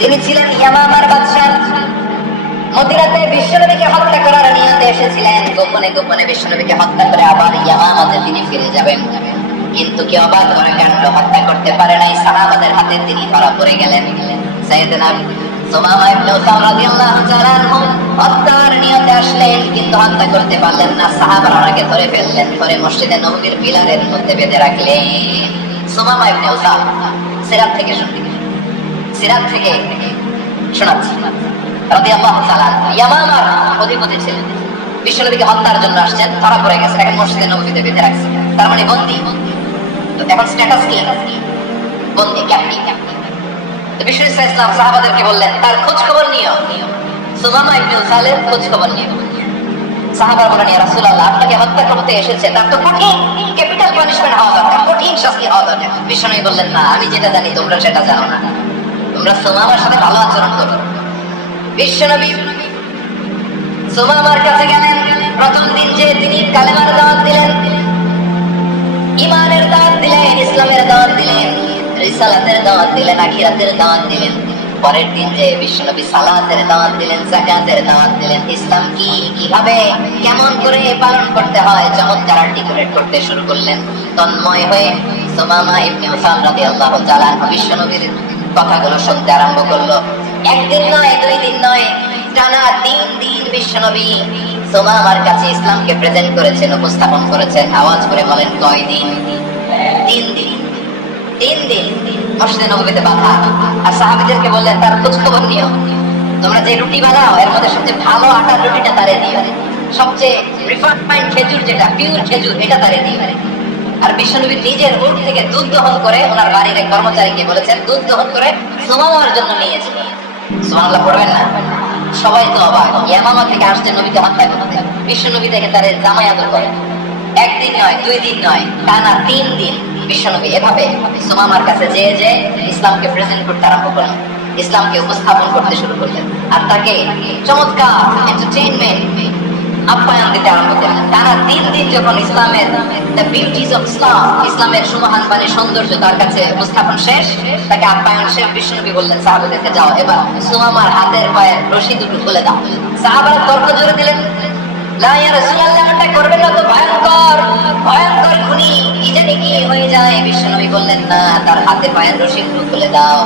তিনি ছিলেন ইয়ামামার বাদশা। মদিনাতে বিশ্বনবীকে হত্যা করার নিয়তে এসেছিলেন। গোপনে গোপনে বিশ্বনবীকে হত্যা করে আবার ইয়ামামাতে তিনি ফিরে যাবেন। কিন্তু কি অবাক করা কাণ্ড, হত্যা করতে পারে নাই, সাহাবাদের হাতে তিনি ধরা পড়ে গেলেন। সাইয়েদনা সুমামা ইবনে উসাম রাদিয়াল্লাহু তাআলা আনহু হত্যার নিয়তে আসলেন, কিন্তু হত্যা করতে পারলেন না। সাহাবারা ওনাকে ধরে ফেললেন, ধরে মসজিদে নববীর পিলারের মধ্যে বেঁধে রাখলেন। সুমামা ইবনে উসাম সিরাত থেকে শোনাচ্ছি রাদিয়াল্লাহু তাআলা ইয়ামামার অধিপতি ছিলেন। বিশ্বনবীকে হত্যার জন্য আসছেন, ধরা পড়ে গেছেন, এখন মসজিদে নববীতে বেঁধে রাখছে, তার মানে বন্দী। তো এখন স্ট্যাটাস কি? বন্দী, ক্যাপ্টিভ। তো বিশ্বনবী সাল্লাল্লাহু আলাইহি ওয়াসাল্লাম সাহাবাদেরকে বললেন, তার খোঁজ খবর নিও, সুমামা ইবনে উসালের খোঁজ খবর নিও। সাহাবারা বলেন, ইয়া রাসূলুল্লাহ, আপনাকে হত্যা করতে এসেছে, তার তো কঠিন ক্যাপিটাল পানিশমেন্ট হওয়া দরকার, কঠিন শাস্তি হওয়া দরকার। বিশ্বনবী বললেন, না, আমি যেটা জানি তোমরা সেটা জানো না, তোমরা সুমামার সাথে ভালো আচরণ করো। বিশ্বনবী সুমামার কাছে গেলেন। প্রথম দিন যে তিনি কালেমার দাওয়াত দিলেন, ঈমানের দাওয়াত দিলেন, ইসলামের দাওয়াত দিলেন, রিসালাতের দাওয়াত দিলেন, আখিরাতের দাওয়াত দিলেন। পরের দিন যে বিশ্বনবী সালাতের দাওয়াত দিলেন, যাকাতের দাওয়াত দিলেন, ইসলাম কি, কিভাবে, কেমন করে পালন করতে হয় চমৎকার আর্টিকুলেট করতে শুরু করলেন। তন্ময় হয়ে সুমামা ইবনে উসাম রাদিয়াল্লাহু তাআলা বিশ্বনবীর কথাগুলো শুনতে আরম্ভ করলো। একদিন নয়, 2 দিন নয়, টানা 3 দিন বিশ্বনবী সুমামার কাছে ইসলামকে প্রেজেন্ট করেছেন, উপস্থাপন করেছেন। আওয়াজ করে বলেন, কয় দিন? 3 দিন। 3 দিন মসজিদে নববীতে বাঁধা। আর সাহাবীদেরকে বললেন, তার খোঁজ খবর নিও, তোমরা যে রুটি বানাও এর মধ্যে সবচেয়ে ভালো আটার রুটিটা তারে দিও, সবচেয়ে রিফাইন্ড খেজুর, যেটা পিওর খেজুর, এটা তারে দিও। আর বিশ্বনবী নিজের উট থেকে দুধ দহন করে ওনার বাড়ির এক কর্মচারীকে বলেছেন, দুধ দহন করে সুমামার জন্য নিয়েছে। সুবহানাল্লাহ পড়বেন না? সবাই তো অবাক, ইয়ামামা থেকে আসছে নবীকে হত্যা করতে, বিশ্বনবী থেকে তারে জামাই আদর করে। একদিন নয়, 2 দিন নয়, টানা 3 দিন বিশ্বনবী এভাবে সুমামার কাছে যে ইসলামকে প্রেজেন্ট করতে আরম্ভ করলেন, ইসলামকে উপস্থাপন করতে শুরু করলেন। আর তাকে চমৎকার এন্টারটেইনমেন্ট, আপ্যায়ন দিতে আরম্ভ করলেন। টানা 3 দিন যখন ইসলামের দ্য বিউটিজ অফ ইসলাম, ইসলামের সুমহান মানে সৌন্দর্য তার কাছে উপস্থাপন শেষ, তাকে আপ্যায়ন শেষ, বিশ্বনবী বললেন সাহাবাদেরকে, যাও এবার সুমামার হাতের পায়ের রশি দুটো খুলে দাও। সাহাবারা তর্ক জোরে দিলেন, লা ইয়া রাসূলুল্লাহ, এটা করবেন না তো, ভয়ঙ্কর ভয়ঙ্কর খুনি, কি জানি কি হয়ে যায়। বিশ্বনবী বললেন, না, তার হাতে পায়ের রশিগুলো খুলে দাও।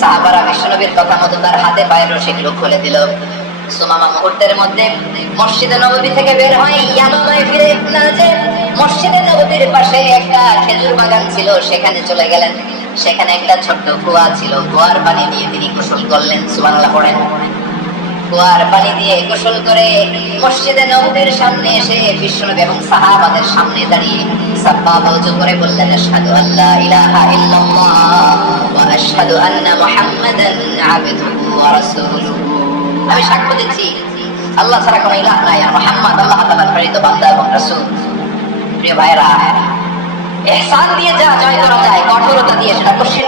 সাহাবারা বিশ্বনবীর কথা মতো তার হাতে পায়ের রশিগুলো খুলে দিল। সুমামা মুহূর্তের মধ্যে মসজিদে নববী থেকে বের হয়ে ইয়ামামায় ফিরে না যে মসজিদে নববীর পাশে একটা খেজুর বাগান ছিল, সেখানে চলে গেলেন। সেখানে একটা ছোট্ট কুয়া ছিল, কুয়ার পানি দিয়ে তিনি গোসল করলেন। সুবহানাল্লাহ পড়েন। কুয়ার পানি দিয়ে গোসল করে মসজিদে নববীর সামনে এসে বিশ্বনবী এবং সাহাবাদের সামনে দাঁড়িয়ে সাব্বাব ওযু করে বললেন, আশহাদু আল্লা ইলাহা ইল্লাল্লাহ ওয়া আশহাদু আন্না মুহাম্মাদান আবদুহু ওয়া রাসূলুহু। আমি সাক্ষ্য দিচ্ছি আল্লাহ ছাড়া কোনো ইলাহ নাই, আর মুহাম্মদ আল্লাহ তাআলার প্রেরিত বান্দা এবং রাসূল। প্রিয় ভাইরা, ইহসান দিয়ে যা জয় করা যায়, কঠোরতা দিয়ে সেটা কঠিন